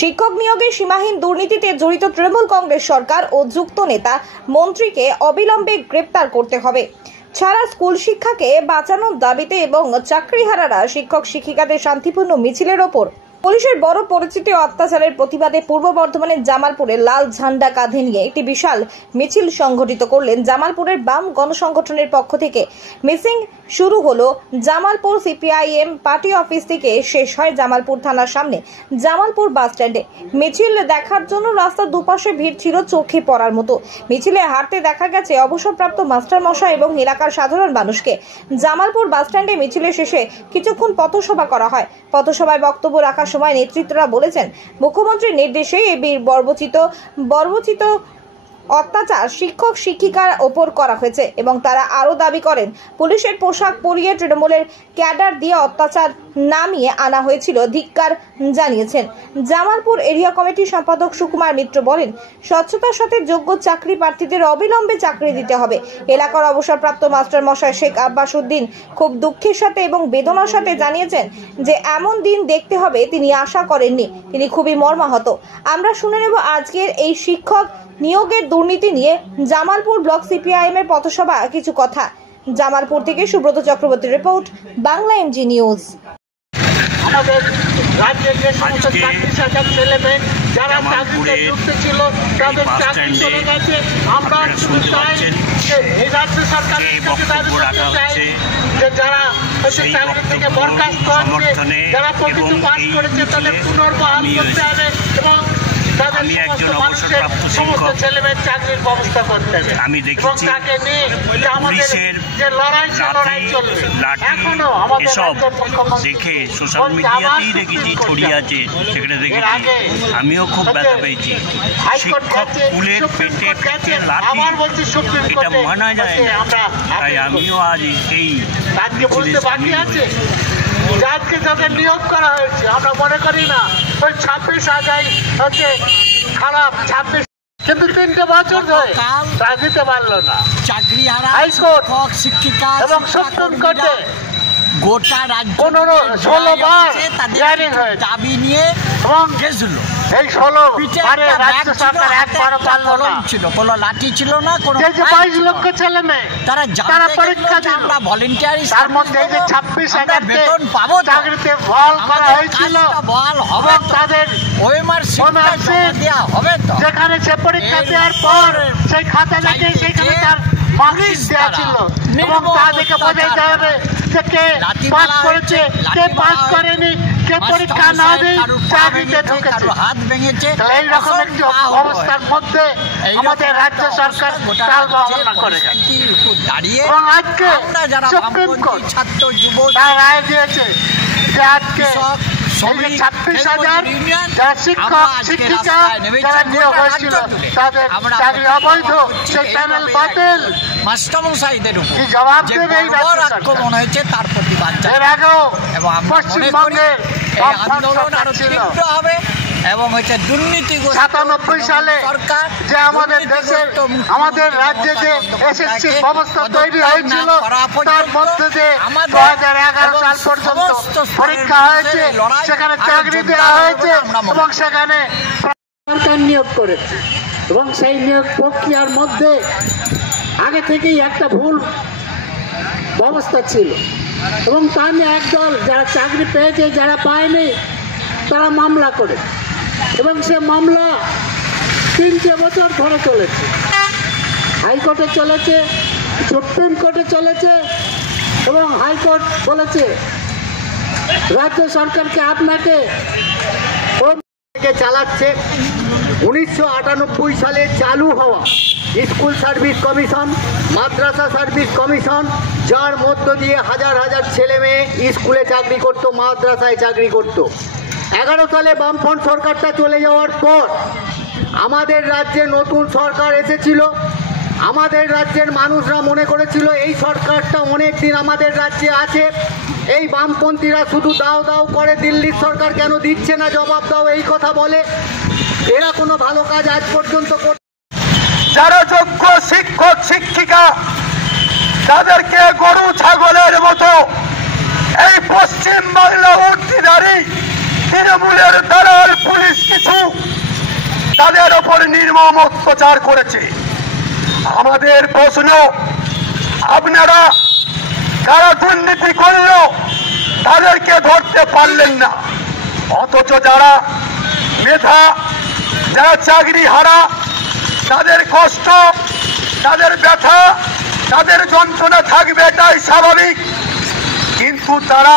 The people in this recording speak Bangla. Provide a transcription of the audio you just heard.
শিক্ষক নিয়োগে সীমাহীন দুর্নীতিতে জড়িত তৃণমূল কংগ্রেস সরকার ও যুক্ত নেতা মন্ত্রীকে অবিলম্বে গ্রেপ্তার করতে হবে। ছাড়া স্কুল শিক্ষাকে বাঁচানোর দাবিতে এবং চাকরিহারারা শিক্ষক শিক্ষিকাদের শান্তিপূর্ণ মিছিলের ওপর পুলিশের বড় পরিচিতি অত্যাচারের প্রতিবাদে পূর্ব বর্ধমানের জামালপুরে লাল ঝান্ডা কাঁধে নিয়ে একটি বিশাল মিছিল সংগঠিত করলেন জামালপুরের বাম গণসংগঠনের পক্ষ থেকে। মিছিল শুরু হলো জামালপুর সিপিআইএম পার্টি অফিস থেকে, শেষ হয় জামালপুর থানার সামনে জামালপুর বাস স্ট্যান্ডে। মিছিল দেখার জন্য রাস্তার দুপাশে ভিড় ছিল চোখে পড়ার মতো। মিছিলে হাঁটতে দেখা গেছে অবসরপ্রাপ্ত মাস্টারমশাই এবং এলাকার সাধারণ মানুষকে। জামালপুর বাস স্ট্যান্ডে মিছিলের শেষে কিছুক্ষণ পথসভা করা হয়। পথসভায় বক্তব্য রাখার সময় নেতৃত্বরা বলেছেন, মুখ্যমন্ত্রীর নির্দেশে এই বর্বরচিত অত্যাচার শিক্ষক শিক্ষিকার ওপর করা হয়েছে এবং তারা আরো দাবি করেন পুলিশের পোশাক পরিয়ে তৃণমূলের ক্যাডার দিয়ে অত্যাচার নামিয়ে আনা হয়েছিল। ধিক্কার জানিয়েছেন জামালপুর এরিয়া কমিটির সম্পাদক সুকুমার মিত্র। বলেন, স্বচ্ছতার সাথে যোগ্য চাকরি প্রার্থীদের অবিলম্বে চাকরি দিতে হবে। এলাকার অবসরপ্রাপ্ত মাস্টার মশাই শেখ আব্বাস উদ্দিন খুব দুঃখের সাথে এবং বেদনার সাথে জানিয়েছেন যে এমন দিন দেখতে হবে তিনি আশা করেননি। তিনি খুবই মর্মাহত। আমরা শুনে নেব আজকের এই শিক্ষক নিয়োগের দুর্নীতি নিয়ে জামালপুর ব্লক সিপিআইএম এর পথসভা কিছু কথা। জামালপুর থেকে সুব্রত চক্রবর্তীর রিপোর্ট, বাংলা এমজি নিউজ। আমাদের রাজ্যের যে সমস্ত চাকরি ছেলেমেয়ে যারা চাকরিতে যুক্ত ছিল তাদের চাকরি চলে গেছে। আমরা চাই যে এই রাজ্য সরকারের কাছে দাবি করতে চাই যে যারা চাকরি থেকে বরখাস্ত হচ্ছে, যারা প্রকৃত পাস করেছে তাদের পুনর্বহাল করতে হবে এবং আমি একজন অবসরপ্রাপ্ত শিক্ষক, ছেলেমেয়ের চাকরির ব্যবস্থা করতে হবে। আমি দেখেছি পুলিশের লাঠি এসব দেখে সোশ্যাল মিডিয়াতেই দেখেছি, ছড়িয়ে আছে সেখানে দেখেছি, আমিও খুব ব্যথা পেয়েছি। শিক্ষক কুলের পেটে পেটে লাঠি, এটা মানা যায় না। তাই আমিও আজ এই বাকি আছে আজকে যাদের নিয়োগ করা হয়েছে আমরা মনে করি না ওই 26,000 হচ্ছে খারাপ, 26 কিন্তু 3টে বছর ধরে তা দিতে পারলো না। চাকরি হারা হাইকোর্ট শিক্ষিকা এবং সুপ্রিম কোর্টে গোটা রাজ্য 16 বার হিয়ারিং হয়েছে দাবি নিয়ে এবং গেছিল। এই 16 বারে রাজ্য সরকার একবারও পারলো না। ছিল কোনো লাঠি ছিল না, কোনো 22 লক্ষ ছেলে মেয়ে তারা পরীক্ষা দিল। আমরা ভলেন্টিয়ারি, তার মধ্যে এই যে 26,000 বেতন পাবো, চাকরিতে বহাল করা হয়েছিল বহাল হবে, তাদের ওএমআর দেওয়া হবে। তো যেখানে সে পরীক্ষা দেওয়ার পর সেই খাতা দেখে সেখানে তার মার্কশিট দেওয়া ছিল এবং তা দেখে বোঝাইতে হবে যে কে পাস করেছে, কে পাস করেনি, কে পরীক্ষা না দিয়ে চাকরিতে ঢুকেছে। হাত ভেঙেছে। এইরকম একটি অবস্থার মধ্যে আমাদের রাজ্য সরকার চাল বহনা করে দাঁড়িয়ে এবং আজকে সুপ্রিম কোর্ট ছাত্র যুব তার রায় দিয়েছে যে আজকে 26,000 যারা শিক্ষক শিক্ষিকা যারা নিয়োগ হয়েছিল তাদের চাকরি অবৈধ, সেই প্যানেল বাতিল। মাস্টারমশাইদের উপর কি জবাব দেবে এই আক্রমণ হয়েছে তার প্রতিবাদ। এর আগেও এবং পশ্চিমবঙ্গের আন্দোলন আরো তীব্র হবে এবং হচ্ছে দুর্নীতি 97 সালে যে আমাদের দেশের আমাদের রাজ্যে যে এসএসসি ব্যবস্থা তৈরি হয়েছিল তার মধ্যে যে 2011 সাল পর্যন্ত পরীক্ষা হয়েছে, সেখানে চাকরি দেওয়া হয়েছে এবং সেখানে সরকার নিয়োগ করেছে এবং সেই নিয়োগ প্রক্রিয়ার মধ্যে আগে থেকেই একটা ভুল ব্যবস্থা ছিল এবং তা নিয়ে একদল যারা চাকরি পেয়েছে যারা পায়নি তারা মামলা করে এবং সে মামলা 3টে বছর ধরে চলেছে। হাইকোর্টে চলেছে, সুপ্রিম কোর্টে চলেছে এবং হাইকোর্ট বলেছে রাজ্য সরকারকে আপনাকে চালাচ্ছে। 1998 সালে চালু হওয়া স্কুল সার্ভিস কমিশন, মাদ্রাসা সার্ভিস কমিশন, যার মধ্য দিয়ে হাজার হাজার ছেলে মেয়ে স্কুলে চাকরি করত, মাদ্রাসায় চাকরি করত। 11 সালে বামফ্রন্ট সরকারটা চলে যাওয়ার পর আমাদের রাজ্যে নতুন সরকার এসেছিল। আমাদের রাজ্যের মানুষরা মনে করেছিল এই সরকারটা অনেক দিন আমাদের রাজ্যে আছে, এই বামপন্থীরা শুধু দাও দাও করে, দিল্লির সরকার কেন দিচ্ছে না, জবাব দাও, এই কথা বলে। এরা কোনো ভালো কাজ আজ পর্যন্ত যারা যোগ্য শিক্ষক শিক্ষিকা তাদেরকে গরু ছাগলের মতো এই পশ্চিম বাংলা উর্দিধারী তৃণমূলের দালাল পুলিশ কিছু নির্মম অত্যাচার করেছে। আমাদের প্রশ্ন, আপনারা যারা দুর্নীতি করলো তাদেরকে ধরতে পারলেন না, অথচ যারা মেধা, যারা চাকরি হারা, তাদের কষ্ট, তাদের ব্যথা, তাদের যন্ত্রণা থাকবে, এটাই স্বাভাবিক। কিন্তু তারা